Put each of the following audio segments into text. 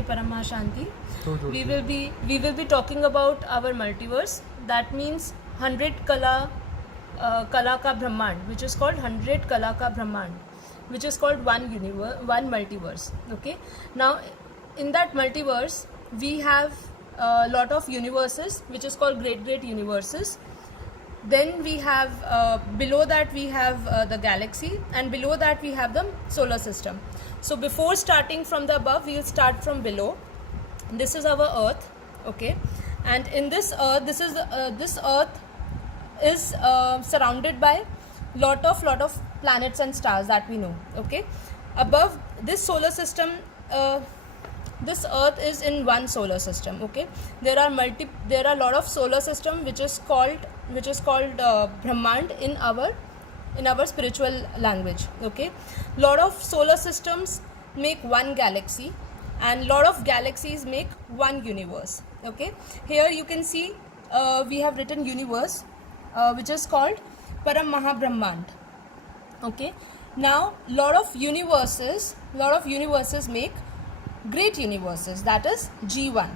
Ki Parama Shanti. We will be talking about our multiverse. That means 100 Kala ka Brahmand, which is called 100 Kala ka Brahmand, which is called one universe, one multiverse. Okay. Now, in that multiverse, we have a lot of universes, which is called great universes. Then we have below that we have the galaxy, and below that we have the solar system. So before starting from the above, we will start from below. This is our Earth, okay, and in this Earth, this Earth is surrounded by lot of planets and stars that we know. Okay, above this solar system. This Earth is in one solar system. Okay, there are a lot of solar system which is called Brahmand in our spiritual language. Okay, lot of solar systems make one galaxy, and lot of galaxies make one universe. Okay, here you can see we have written universe, which is called Param Mahabrahmand. Okay, now lot of universes make great universes, that is G1.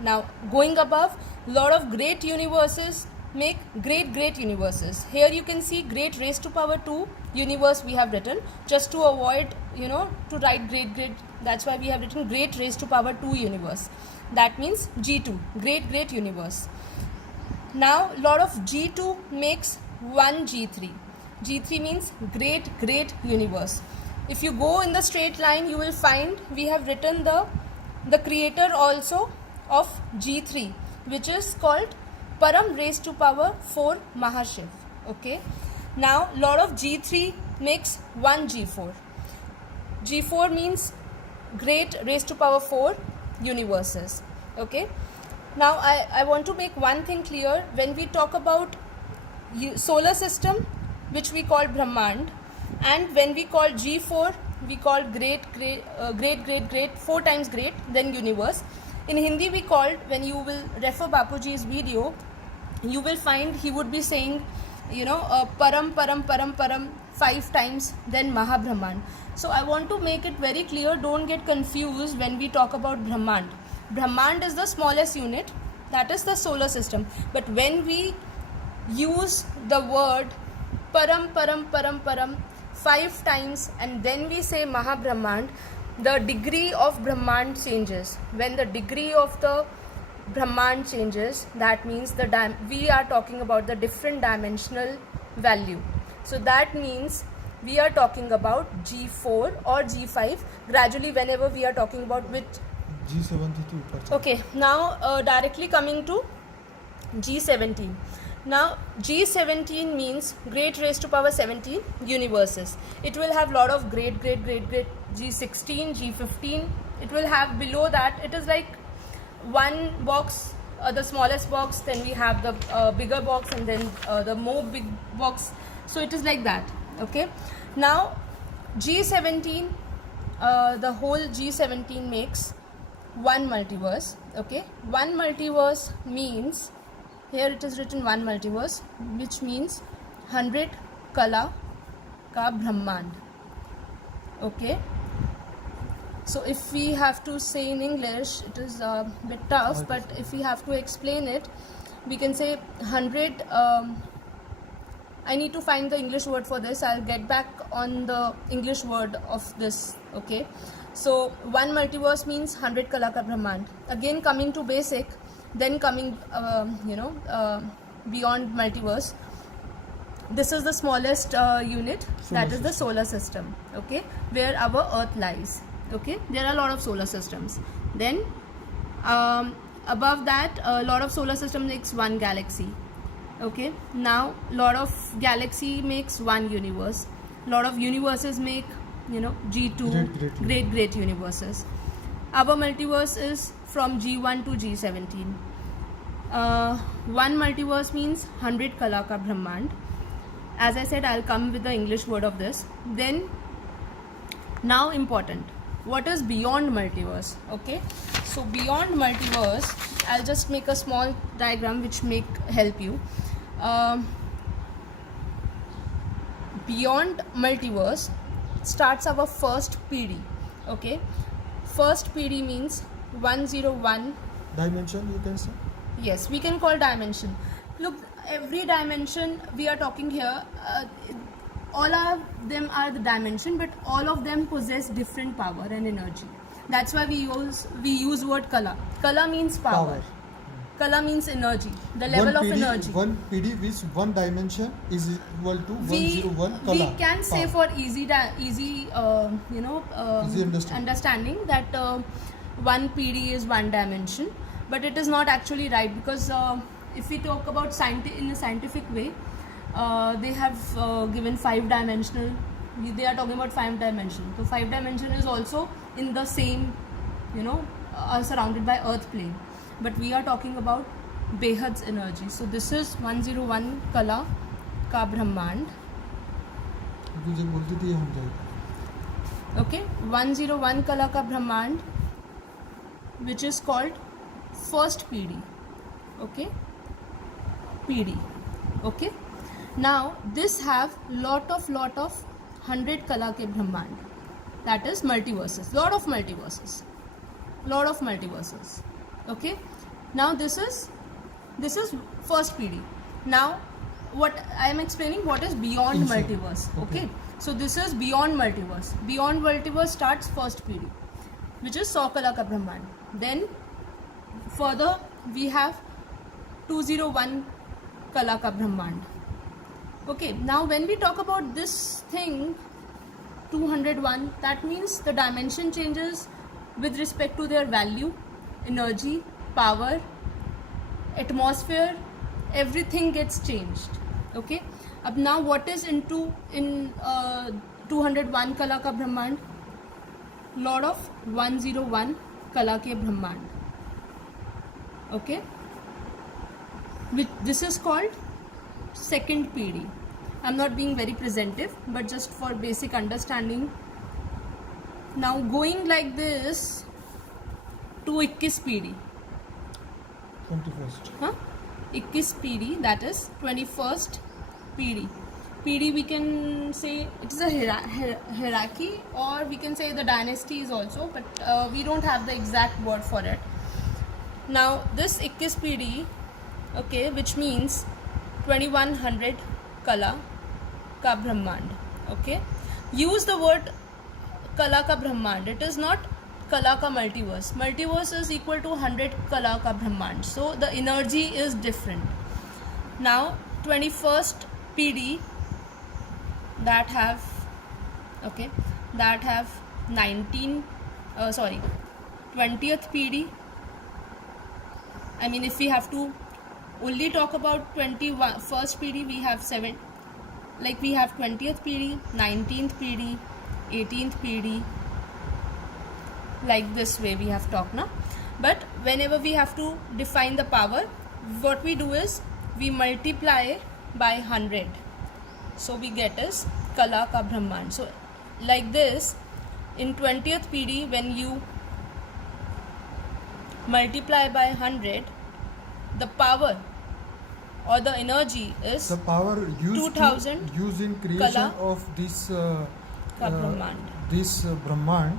Now going above, lot of great universes make great universes. Here you can see great raised to power 2 universe we have written, just to avoid to write great, that's why we have written great raised to power 2 universe. That means G2, great universe. Now lot of G2 makes one G3. G3 means great universe. If you go in the straight line, you will find we have written the creator also of G3, which is called Param raised to power 4 Mahashiv. Okay. Now lot of G3 makes one G4. G4 means great raised to power 4 universes. Okay. Now I want to make one thing clear. When we talk about solar system, which we call Brahmand, and when we call G4, we call great 4 times great, then universe. In Hindi we called, when you will refer Bapuji's video, you will find he would be saying param 5 times, then Mahabrahmand. So I want to make it very clear, don't get confused when we talk about Brahmand. Brahmand is the smallest unit, that is the solar system. But when we use the word param 5 times, and then we say Mahabrahmand, the degree of Brahmand changes. When the degree of the Brahmand changes, that means we are talking about the different dimensional value. So that means we are talking about G4 or G5 gradually whenever we are talking about which G72. Okay, now directly coming to G17. Now G17 means great raised to power 17 universes. It will have lot of great G16, G15. It will have below that, it is like one box, the smallest box, then we have the bigger box, and then the more big box. So it is like that. Okay, now G17, the whole G17 makes one multiverse. Okay, one multiverse means, here it is written one multiverse, which means 100 Kala ka Brahmand. Okay, so if we have to say in English, it is a bit tough, but if we have to explain it, we can say 100. I need to find the English word for this. I'll get back on the English word of this. Okay, so one multiverse means 100 Kala ka Brahmand. Again, coming to basic, then coming beyond multiverse, this is the smallest unit, that is the solar system. Okay, where our Earth lies. Okay, there are a lot of solar systems. Then above that, a lot of solar system makes one galaxy. Okay, now lot of galaxy makes one universe. Lot of universes make G2, great universes. Our multiverse is from G1 to G17. One multiverse means 100 Kala ka Brahmand. As I said, I'll come with the English word of this. Then now important, what is beyond multiverse? Okay, so beyond multiverse, I'll just make a small diagram which may help you. Beyond multiverse starts our first PD. Okay, first PD means 101. Dimension, you can say. Yes, we can call dimension. Look, every dimension we are talking here, all of them are the dimension, but all of them possess different power and energy. That's why we use word kala. Kala means power. Kala means energy, the level of energy. One PD with one dimension is equal to 101 kala. We can say power. for easy Easy understanding that one PD is one dimension, but it is not actually right, because if we talk about in a scientific way, they have given 5-dimensional. They are talking about 5-dimension. So 5-dimension is also in the same, surrounded by Earth plane. But we are talking about Behad's energy. So this is 101 kala ka Brahmand. तू जो बोलती थी हम जाएगा. Okay, 101 kala ka Brahmand, which is called first PD. Okay, PD. Okay. Now this have lot of 100 kala ke Brahmand. That is multiverses. Lot of multiverses. Okay. Now this is first PD. Now what I am explaining, what is beyond Inside. multiverse. Okay. So this is beyond multiverse. Beyond multiverse starts first PD, which is 100 kala ka Brahmand. Then further we have 201 kala ka Brahmand. Okay, now when we talk about this thing 201, that means the dimension changes with respect to their value, energy, power, atmosphere, everything gets changed. Okay, now what is in 201 kala ka Brahmand? Lot of 101 kala ke Brahmand. Okay, this is called second PD. I'm not being very presentive, but just for basic understanding. Now going like this to 21 PD. 21st. 21 PD, that is 21st PD. PD, we can say it is a hierarchy, or we can say the dynasty is also, but we don't have the exact word for it. Now this 21 PD, okay, which means 2100 kala ka Brahmand. Okay, use the word kala ka Brahmand. It is not kala ka multiverse. Multiverse is equal to 100 kala ka Brahmand. So the energy is different. Now 21st PD, that have 20th PD. I mean, if we have to only talk about 21st PD, we have 7. Like we have 20th PD, 19th PD, 18th PD. Like this way we have talked now. But whenever we have to define the power, what we do is we multiply by 100. So we get is kala ka Brahmand. So like this, in 20th PD, when you multiply by 100, the power or the energy is The power used 2000 used in creation kala of this ka Brahmand. this ब्रह्मांड.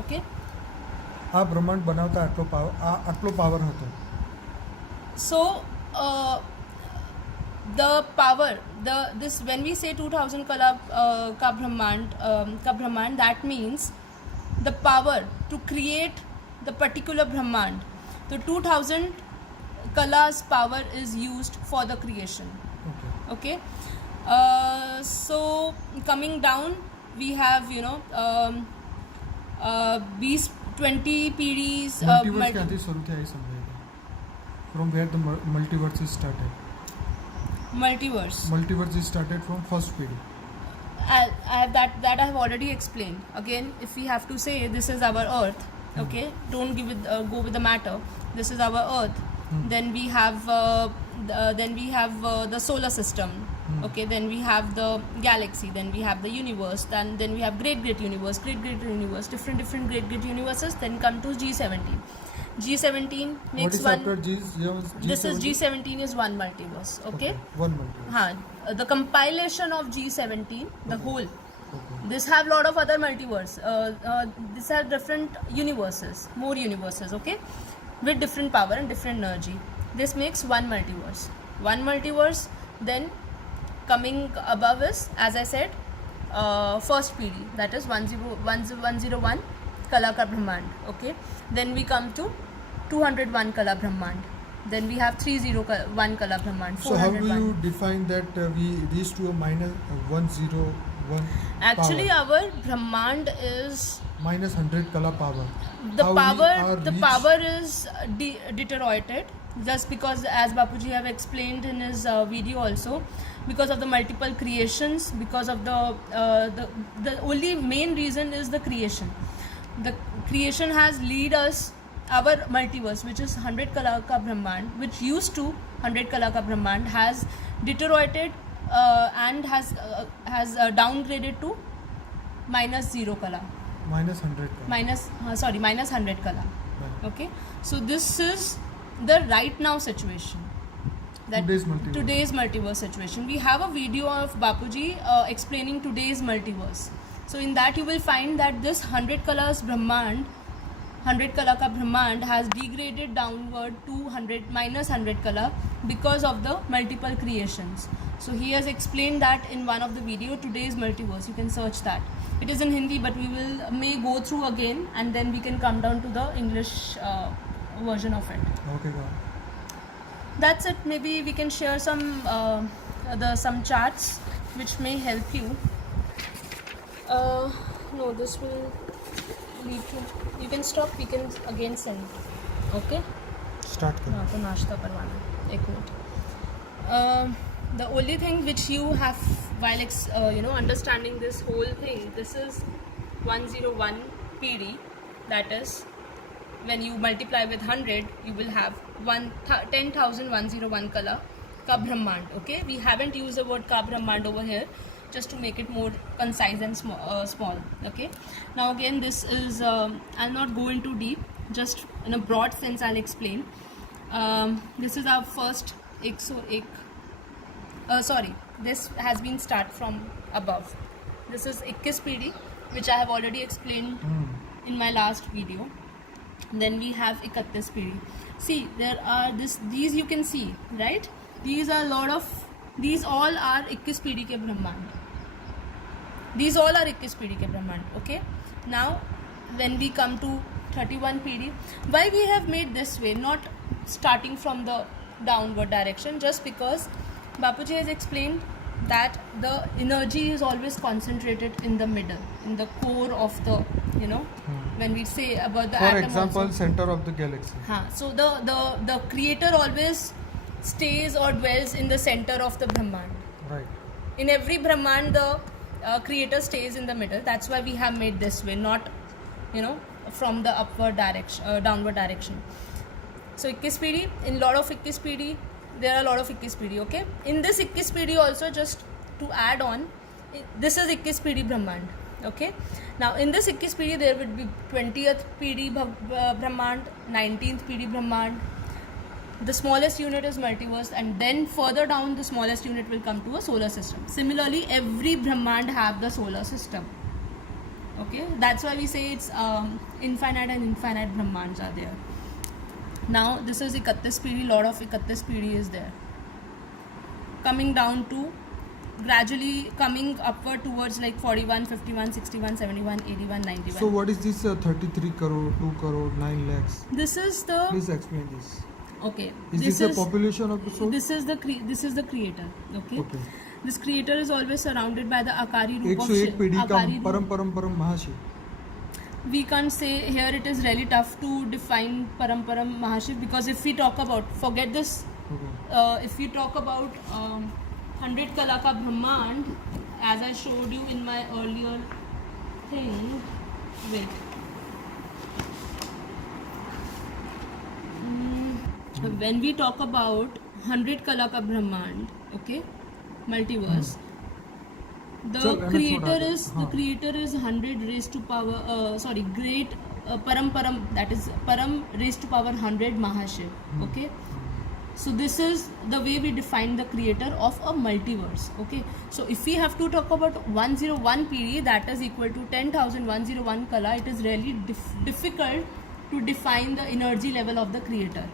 Okay. આ બ્રહ્માંડ બનાવતા આટલો power હતો. So the power, this when we say 2000 kala ka Brahmand, that means the power to create the particular Brahmand. The 2000 kala's power is used for the creation. Okay. So coming down, we have 20 PDs. Multiverse ક્યાંથી શરૂ થયા એ સમજાય. From where the multiverse is started. Multiverse is started from first PD. I have that I have already explained. Again, if we have to say this is our Earth, okay, don't go with the matter. This is our Earth. Then we have the solar system. Okay, then we have the galaxy, then we have the universe, then we have great universe, different great universes. Then come to G17. G17 makes What is one. after This is G17 is one multiverse. Okay. One multiverse. The compilation of G17, the whole, Okay. This have lot of other multiverse. This have different universes, more universes, okay, with different power and different energy. This makes one multiverse. One multiverse. Then coming above is, as I said, first PD, that is 101 Kala ka Brahmand. Okay. Then we come to 201 Kala Brahmand. Then we have 301 Kala Brahmand. So how do 401. you define that we reach to a minus 101 Actually, power? our Brahmand is Minus 100 Kala power. the How we are power. The reached- power is deteriorated, just because, as Bapuji have explained in his video also, because of the multiple creations, because of the only main reason is the creation. The creation has lead us our multiverse, which is 100 Kala ka Brahmand, which used to 100 Kala ka Brahmand, has deteriorated and has downgraded to minus 0 Kala. minus 100 Kala. Minus 100 Kala. Right. Okay, so this is the right now situation. Today's multiverse. Situation. We have a video of Bapuji explaining today's multiverse. So in that you will find that this 100 Kalas Brahmand, 100 Kala ka Brahmand has degraded downward to minus 100 Kala because of the multiple creations. So he has explained that in one of the video, today's multiverse. You can search that. It is in Hindi, but we may go through again, and then we can come down to the English version of it. Okay, God. That's it. Maybe we can share some charts which may help you. No, this will lead to. You can stop. We can again send. Okay. Start करो. हाँ, तो नाश्ता करवाना है। एक minute. The only thing which you have while understanding this whole thing, this is 101 PD. That is, when you multiply with 100, you will have 10,101 Kala ka Brahmand. Okay, we haven't used the word ka Brahmand over here, just to make it more concise and small. Okay, now again, this is I'll not go into deep, just in a broad sense I'll explain. This is our first this has been start from above. This is 21 PD, which I have already explained in my last video. Then we have 31 PD. See, there are these you can see, right? These all are 21 PD ke Brahmand. These all are 21 PD ke Brahmand. Okay. Now, when we come to 31 PD, why we have made this way, not starting from the downward direction? Just because Bapuji has explained that the energy is always concentrated in the middle, in the core of the, when we say about the For atom example, also. center of the galaxy. So the creator always stays or dwells in the center of the Brahmand. Right. In every Brahmand, the creator stays in the middle. That's why we have made this way, not from the upward direction, downward direction. So 21 PD, in lot of 21 PD, there are a lot of 21 PD. Okay, in this 21 PD also, just to add on, this is 21 PD Brahmand. Okay, now in this 21 PD there would be 20th PD Brahmand, 19th PD Brahmand. The smallest unit is multiverse, and then further down the smallest unit will come to a solar system. Similarly, every Brahmand have the solar system. Okay, that's why we say it's infinite and infinite Brahmands are there. Now this is 31 PD, lot of 31 PD is there. Coming down to, gradually coming upward towards like 41, 51, 61, 71, 81, 91. So what is this 33 crore, 2 crore, 9 lakhs? This is the, Please explain this. okay. Is this the population of the soul? This is the creator. Okay. Okay. This creator is always surrounded by the Akari Roop of 101 Shiv. पीढ़ी का Akari परम परम परम महाशिव. We can't say here, it is really tough to define Param Mahashiv, because if we talk about, forget this, Okay. if we talk about 100 Kala ka Brahmand, as I showed you in my earlier thing, wait. When we talk about 100 Kala ka Brahmand, okay, multiverse, the creator is 100 raised to power great Param, that is Param raised to power 100 Mahashiv. Okay, So this is the way we define the creator of a multiverse. Okay, so if we have to talk about 101 PD, that is equal to 10,101 kala, it is really difficult to define the energy level of the creator.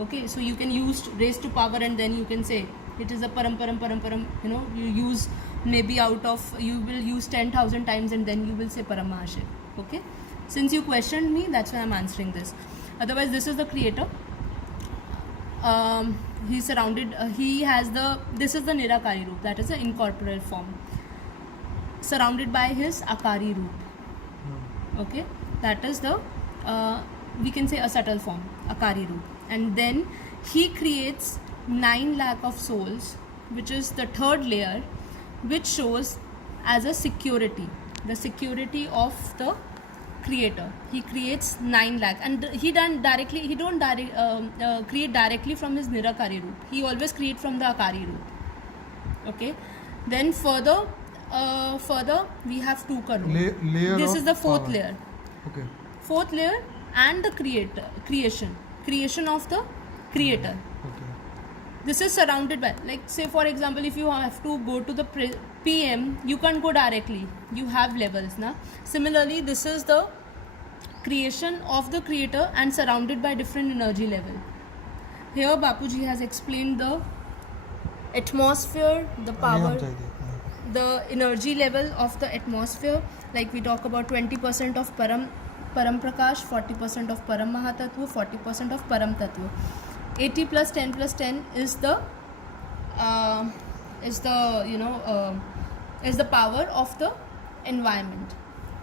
Okay, so you can use raised to power and then you can say it is a param, you know, you use maybe out of, you will use 10,000 times and then you will say Paramahashiv. Okay, since you questioned me, that's why I'm answering this. Otherwise, this is the creator. He's surrounded, he has the, this is the Nirakari Roop, that is the incorporeal form, surrounded by his Akari Roop. Okay, that is the, we can say a subtle form, Akari Roop. And then he creates 9 lakh of souls, which is the third layer, which shows as a security, the security of the creator. He creates 9 lakh, and he don't create directly from his Nirakari Roop. He always create from the Akari Roop. Okay, then further we have 2 Karur. Layer This of is the 4th power. layer. Okay. 4th layer and the creation of the creator. Okay. This is surrounded by, like, say for example, if you have to go to the PM, you can't go directly, you have levels na. Similarly, this is the creation of the creator and surrounded by different energy level. Here Bapuji has explained the atmosphere, the power, the energy level of the atmosphere. Like we talk about 20% of Param Prakash, 40% of Param Mahatattva, 40% of Param Tattva. 80 plus 10 plus 10 is the power of the environment.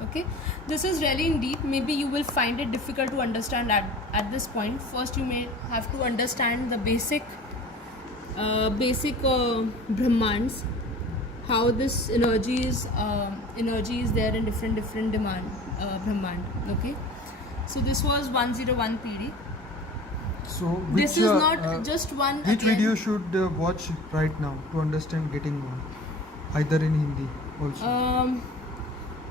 Okay, this is really in deep. Maybe you will find it difficult to understand at this point. First you may have to understand the basic Brahmands, how this energy is there in different demand Brahmand. Okay, so this was 101 PD. So which, This is not just one. Which again, video should watch right now to understand getting more? Either in Hindi also.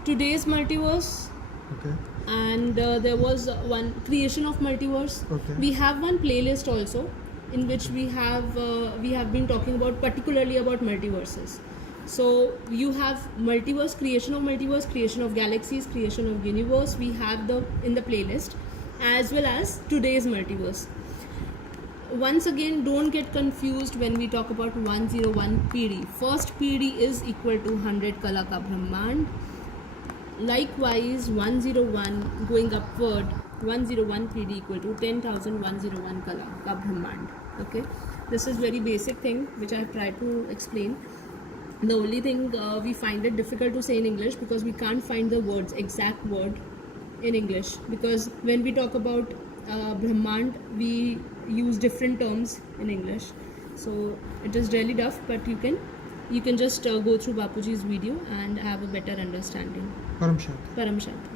Today's multiverse, Okay. and there was one creation of multiverse. Okay. We have one playlist also, in which we have been talking about particularly about multiverses. So you have multiverse, creation of galaxies, creation of universe. We have in the playlist, as well as today's multiverse. Once again, don't get confused when we talk about 101 PD. First PD is equal to 100 Kala ka Brahmand. Likewise, 101 going upward, 101 PD equal to 10,101 Kala ka Brahmand. Okay, this is very basic thing which I have tried to explain. The only thing we find it difficult to say in English because we can't find the words, exact word in English, because when we talk about Brahmand, we use different terms in English, so it is really tough, but you can just go through Bapuji's video and have a better understanding. Param Shanti. Param Shanti.